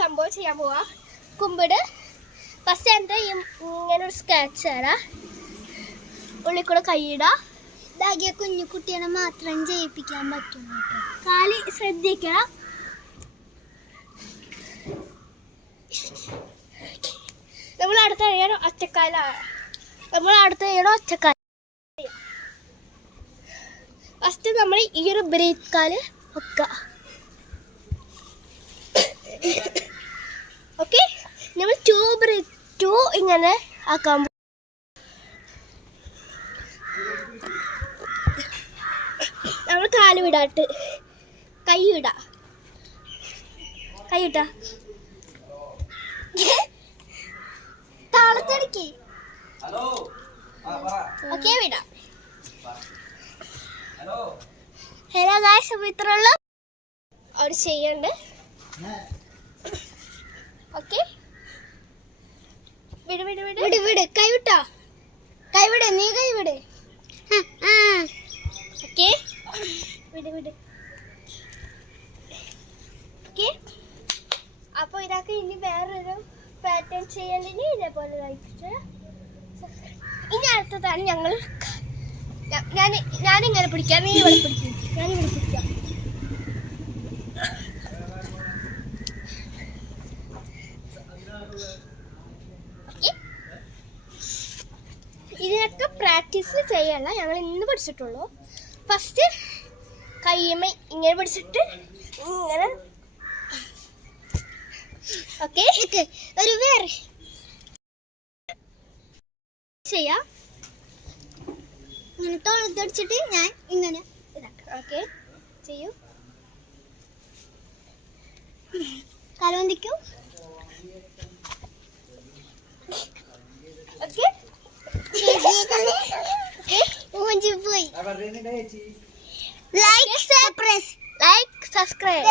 സംഭവം ചെയ്യാൻ പോവാ. കുമ്പിട് ഫസ്റ്റ് എന്താ ഇങ്ങനെ ഒരു സ്കെച്ച് തരാ, ഉള്ളിൽ കൂടെ കൈയിടാ. ഇതാകിയ കുഞ്ഞു കുട്ടികളെ മാത്രം ചെയ്യിപ്പിക്കാൻ പറ്റും. കാലി ശ്രദ്ധിക്കണം. നമ്മൾ അടുത്ത കഴിയണം ഒറ്റക്കാലാണ്. ഫസ്റ്റ് നമ്മൾ ഈ ഒരു ബ്രീത്ത് കാല് വെക്കുക. ഓക്കെ, നമ്മൾ ടു ഇങ്ങനെ ആക്കാൻ. നമ്മൾ കാല് വിടാട്ട് കൈ ഇടാ. താളത്തടിക്ക്. ഓക്കെ, വിടാം. ഹലോ ഗായ്സ്, അപ്പോൾ ഇത്രയുള്ള അവിടെ ചെയ്യണ്ട്. ഓക്കെ, വിട്. കൈവിട്ടോ, നീ കൈവിട്. ഓക്കെ, വിട്. ഓക്കെ, അപ്പോൾ ഇതൊക്കെ ഇനി വേറൊരു പാറ്റേൺ ചെയ്യലിന് ഇതേപോലെ കഴിച്ചിട്ട് ഇനി അടുത്തതാണ് ഞാനിങ്ങനെ പിടിക്കാം, നീ ഇവിടെ പിടിക്കും, ഞാനിവിടെ പിടിക്കാം. ഇതിനൊക്കെ പ്രാക്ടീസ് ചെയ്യല്ല, ഞങ്ങൾ ഇന്ന് പഠിച്ചിട്ടുള്ളൂ. ഫസ്റ്റ് കയ്യമ്മ ഇങ്ങനെ പിടിച്ചിട്ട് ഇങ്ങനെ. ഓക്കെ, ഒരു വേറെ ചെയ്യാം. ഇങ്ങനെ തോളത്തടിച്ചിട്ട് ഞാൻ ഇങ്ങനെ ഇതാക്കാം. ഓക്കെ, ചെയ്യൂ. കാലുവന്തിക്കൂ. ഓക്കെ, പോയി. Like subscribe.